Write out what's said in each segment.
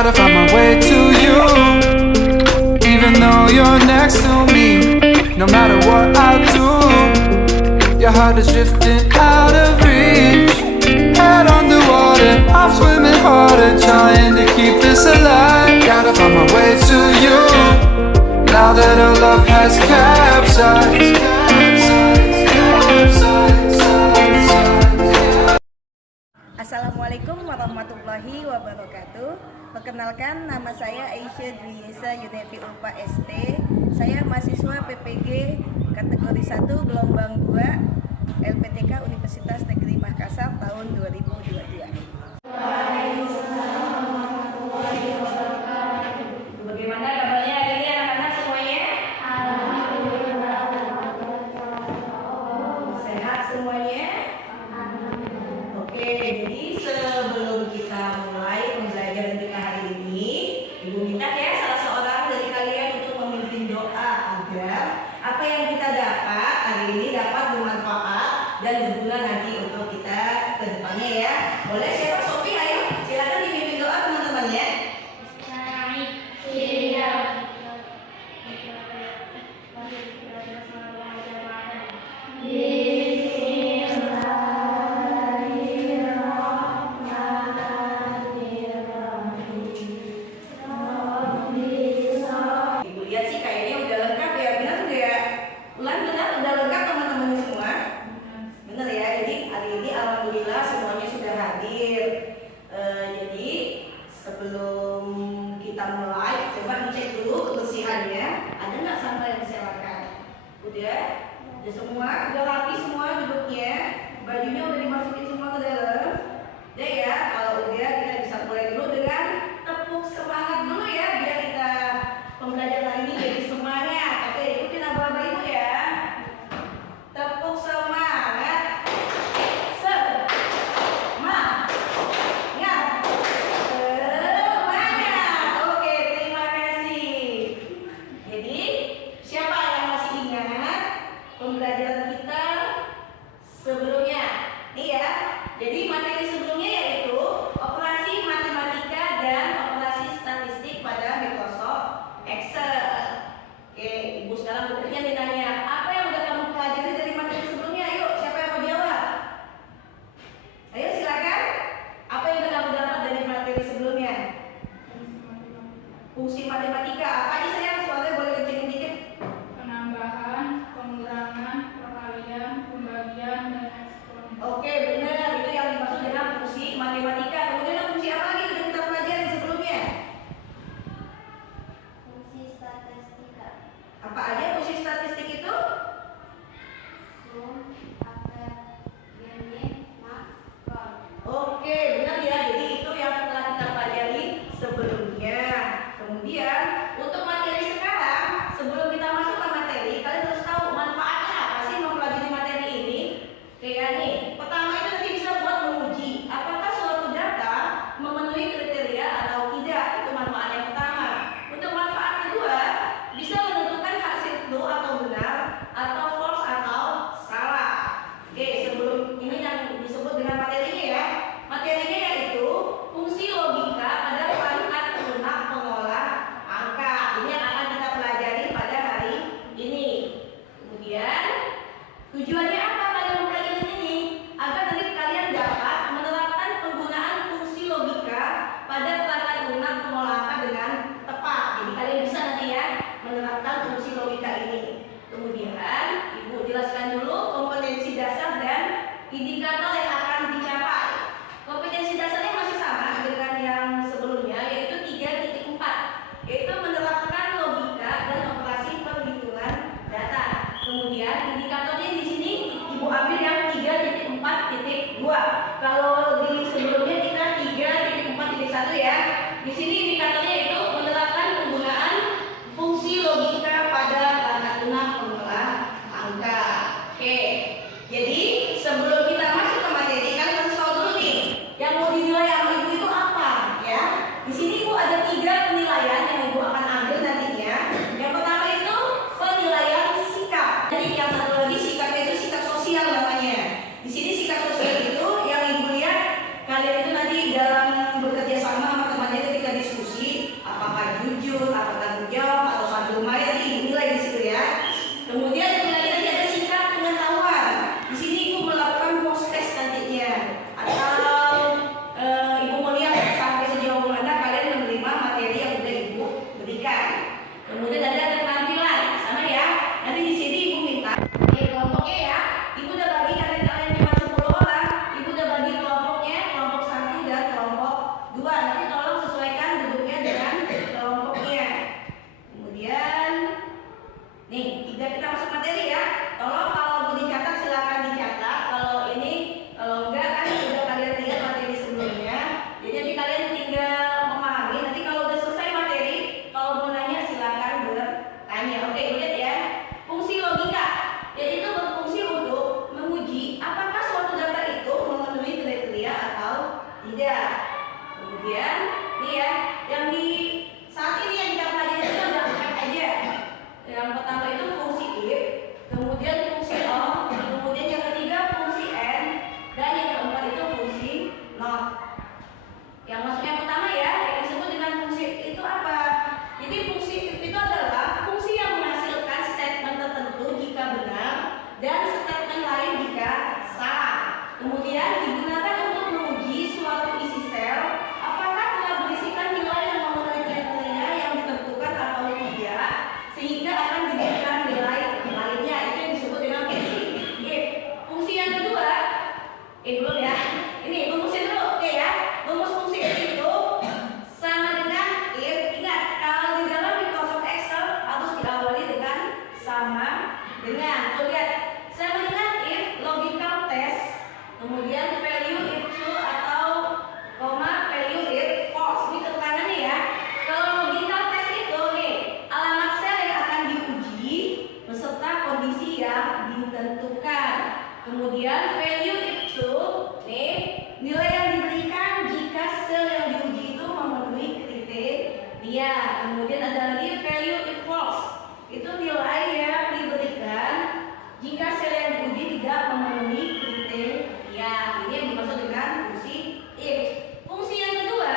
Gotta find my way to you, even though you're next to me. No matter what I do, your heart is drifting out of reach. Head underwater, I'm swimming harder, trying to keep this alive. Gotta find my way to you, now that our love has capsized. Assalamualaikum warahmatullahi wabarakatuh. Perkenalkan, nama saya Aisyah Dwiyesa Yunevi Ulfa ST. Saya mahasiswa PPG kategori 1 gelombang 2 LPTK Universitas Negeri Makassar tahun 2022. Bagaimana kabarnya hari ini anak-anak semuanya? Alhamdulillah. Sehat semuanya? Oke, jadi sebelum kita mulai pembelajaran kita hari ini, Ibu minta ya salah seorang dari kalian untuk memimpin doa agar apa yang kita dapat hari ini dapat bermanfaat dan berguna nanti untuk kita ke depannya ya. Boleh siapa? Sofi, ayo silakan dipimpin doa teman-teman ya. Sebelum kita mulai, coba dicek dulu kebersihannya. Ada nggak sampah yang berserakan? Udah semua, udah rapi semua duduknya. Bajunya udah dimasukin semua ke dalam. Udah ya, kalau udah kita bisa mulai dulu dengan tepuk semangat dulu ya, biar kita pembelajaran ini jadi semangat. Oke, ikutin abang-abang ibu ya. Tepuk semangat. Pembelajaran kita sebelumnya nih ya. Jadi materi sebelumnya yaitu operasi matematika dan operasi statistik pada Microsoft Excel. Oke, Ibu sekarang berikutnya ditanya, apa yang udah kamu pelajari dari materi sebelumnya? Ayo, siapa yang mau jawab? Ayo silakan. Apa yang udah kamu dapat dari materi sebelumnya? Fungsi matematika. Apa aja sayang? Suaranya boleh kecilin dikit. Penambahan, pengurangan, perkalian, pembagian, dan eksponen. Oke, benar. Itu yang dimaksud dengan fungsi matematika. Kemudian fungsi apa lagi yang kita pelajari sebelumnya? Fungsi statistika. Apa aja fungsi statistik itu? Sum, akar, gini, maskot. Oke, benar ya. Jadi itu yang telah kita pelajari sebelumnya. Kemudian untuk materi sekarang, sebelum kita masuk ke materi, kalian harus tahu manfaatnya apa sih mempelajari materi ini. Kayak nih, pertama itu nanti bisa buat menguji apakah suatu data memenuhi kriteria atau tidak. Itu manfaat yang pertama. Untuk manfaat kedua, bisa menentukan hasil true atau benar, atau false atau salah. Oke, sebelum ini yang disebut dengan materinya ya. Materinya yaitu fungsi logika pada perangkat lunak pengolah angka. Ini yang akan kita pelajari pada hari ini. Kemudian tujuannya apa kalian mempelajari ini? Agar nanti kalian dapat menerapkan penggunaan fungsi logika pada perangkat lunak pengolah angka dengan tepat. Jadi kalian bisa nanti ya menerapkan fungsi logika ini. Kemudian Ibu jelaskan dulu kompetensi dasar dan indikator yang akan dicapai. Kompetensi dasarnya masih sama dengan yang sebelumnya, yaitu 3.4, yaitu menerapkan logika dan operasi perhitungan data. Kemudian indikatornya di sini Ibu ambil yang 3.4.2. Kalau di sebelumnya kita 3.4.1 ya. Di sini indikatornya itu menerapkan penggunaan fungsi logika pada perangkat lunak pengolah angka. Nih, kita masuk materi ya. Tolong kalau mau dicatat silakan dicatat. Kalau enggak kan sudah kalian lihat materi sebelumnya. Jadi nanti kalian tinggal memahami. Nanti kalau udah selesai materi, kalau mau nanya silakan bertanya. Oke, lihat ya. Fungsi logika, yaitu berfungsi untuk menguji apakah suatu data itu memenuhi kriteria atau tidak. Kemudian, nih ya, yang di saat ini yang kita pelajari itu ada 4 aja. Yang pertama itu fungsi if, kemudian fungsi or, kemudian yang ketiga fungsi and, dan yang keempat itu fungsi not. Yang maksudnya pertama ya, yang disebut dengan fungsi itu apa? Jadi fungsi if itu adalah fungsi yang menghasilkan statement tertentu jika benar dan statement lain jika salah. Kemudian digunakan untuk menguji suatu isi sel apakah telah berisikan nilai yang memenuhi kriteria yang ditentukan atau tidak, sehingga akan diberikan nilai lainnya. Itu yang disebut dengan fungsi if. Fungsi yang kedua, belum ya. Ini rumusnya dulu, oke ya. Rumus fungsi if itu sama dengan if. Ingat, kalau di dalam Microsoft Excel harus diawali dengan sama dengan. Tuh lihat, sama dengan if logical test, kemudian value if true atau koma value if false. Ini keterangannya ya. Kalau logical test itu nih, alamat sel yang akan diuji beserta kondisi yang ditentukan. Kemudian value if true, nih nilai yang diberikan jika sel yang diuji itu memenuhi kriteria. Kemudian ada lagi value if false, itu nilai yang diberikan jika sel yang diuji tidak memenuhi kriteria. Ini yang dimaksud dengan fungsi if. Fungsi yang kedua,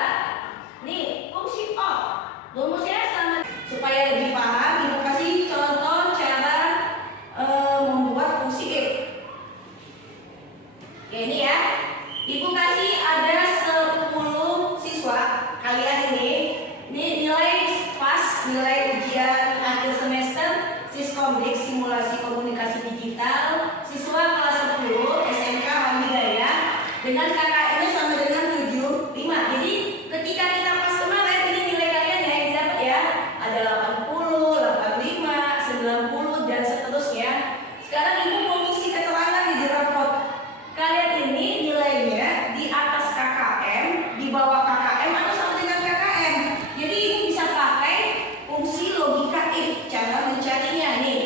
nih fungsi or. Rumusnya sama. Supaya lebih paham, ibu kasih contoh cara membuat fungsi if. Oke, ini ya. Ibu kasih ada 10 siswa. Kalian ini nilai pas, nilai ujian akhir semester Siskomdik simulasi komunikasi digital, siswa kelas 10 SMK Hamidaya dengan KKM-nya sama dengan 75. Jadi ketika kita pas kemarin, ini nilai kalian ya yang didapat ya. Ada 80, 85, 90 dan seterusnya. Sekarang ibu mau ngisi keterangan di raport. Kalian ini nilainya di atas KKM, di bawah KKM atau sama dengan KKM. Jadi ibu bisa pakai fungsi logika if cara mencarinya nih.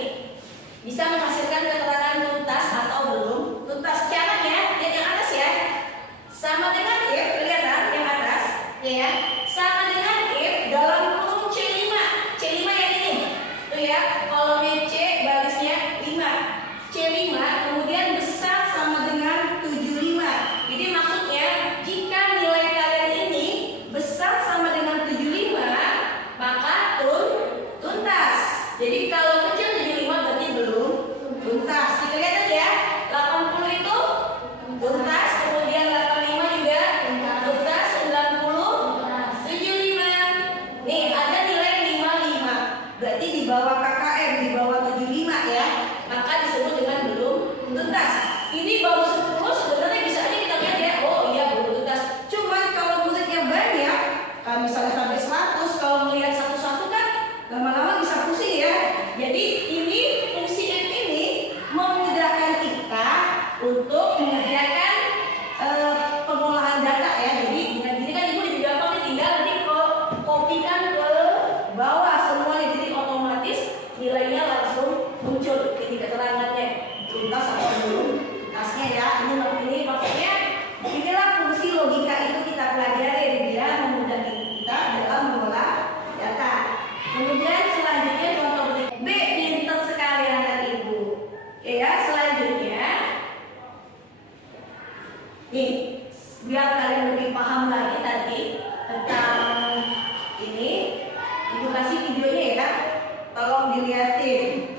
Bisa menghasilkan keterangan tuntas atau belum tuntas. Caranya lihat yang atas ya. Sama dengan if, kelihatan yang atas ya. Sama dengan if dalam kurung C5. C5 yang ini. Tuh ya, kolomnya C barisnya 5. C5 kemudian besar sama dengan 75. Jadi maksudnya jika nilai kalian ini besar sama dengan 75, maka tuntas. Jadi kalau kecil 75 berarti belum tuntas. Kelihatan ya, 80 itu tuntas, kemudian 85 juga tuntas, 90, 75. Nih ada nilai 55, berarti di bawah KKM, di bawah 75 ya, maka disebut dengan belum tuntas. Ini baru 10, sebenarnya bisa aja kita lihat ya, oh iya belum tuntas. Cuman kalau muridnya banyak, misalnya sampai 100, kalau melihat satu-satu kan lama-lama bisa pusing ya. Jadi ini fungsi if ini memudahkan kita untuk mengerjakan pengolahan data ya. Jadi dengan gini kan ibu lebih gampang tinggal nanti kopikan ke bawah semuanya. Jadi otomatis nilainya langsung muncul di keterangannya tuntas atau belum tuntasnya ya. Ini maksudnya inilah fungsi logika itu kita pelajari dia memudahkan kita dalam mengolah data. Kemudian selanjutnya contoh berikut. B, pintar sekali anak ibu. Ya, selanjutnya nih, biar kalian lebih paham lagi tadi tentang ini, ibu kasih videonya ya. Tolong dilihatin.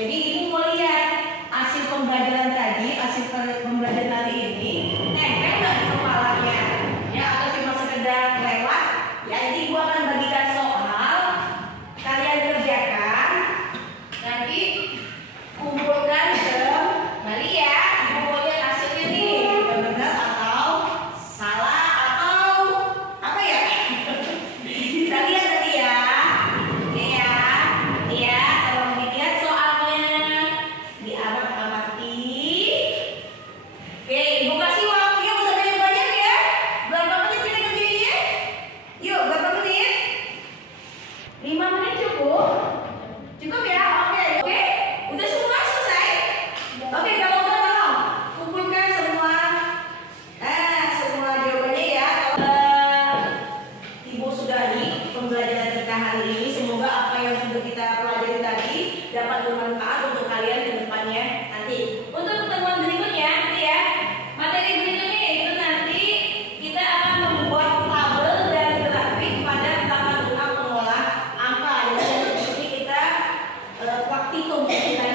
Jadi ibu mau lihat hasil pembelajaran tadi, hasil pembelajaran tadi ini nempel nggak di kepalanya, ya atau cuma sekedar lewat? Ya, jadi ibu akan bagikan soal, kalian kerjakan, nanti kumpulkan kembali ya. Ibu mau lihat hasilnya nih, benar atau salah atau apa ya? Kita lihat nanti ya. Oke ya. Ya, tolong dilihat soalnya. Diamati. Oke, ibu kasih waktunya usah banyak-banyak ya. Berapa menit kita kerjainnya? Yuk, berapa menit? 5 menit cukup? Cukup ya? Oke. Oke, udah semua selesai? Oke, kalau udah tolong kumpulkan semua semua jawabannya ya. Ibu sudahi pembelajaran kita hari ini. Semoga apa yang sudah kita pelajari tadi dapat bermanfaat untuk kalian ke depannya nanti. Untuk pertemuan berikutnya nanti ya, materi berikutnya itu nanti kita akan membuat tabel dan grafik pada tata guna pengolah angka. Jadi seperti kita praktikum kita